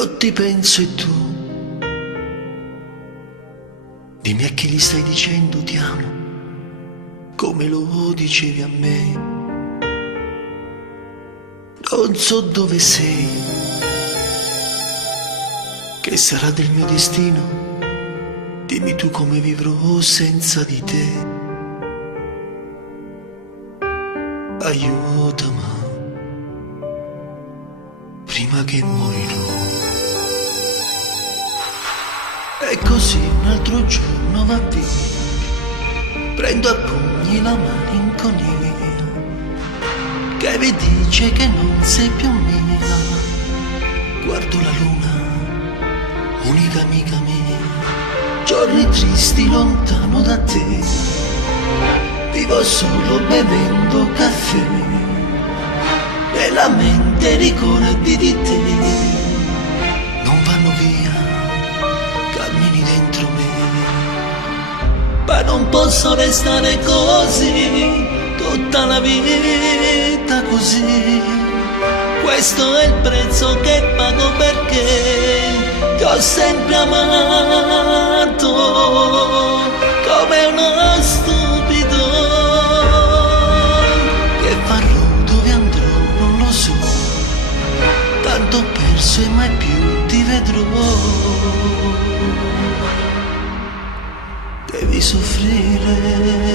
Io ti penso e tu dimmi a chi gli stai dicendo ti amo, come lo dicevi a me. Non so dove sei, che sarà del mio destino, dimmi tu come vivrò senza di te. Aiutami prima che morirò. E così un altro giorno va via, prendo a pugni la malinconia che mi dice che non sei più mia. Guardo la luna, unica amica mia, giorni tristi lontano da te, vivo solo bevendo caffè, nella mente ricordi di te non vanno via, cammini dentro me, ma non posso restare così tutta la vita così. Questo è il prezzo che pago perché ti ho sempre amato come uno stupido che farò, dove andrò non lo so, tanto ho perso e mai più ti vedrò. Devi soffrire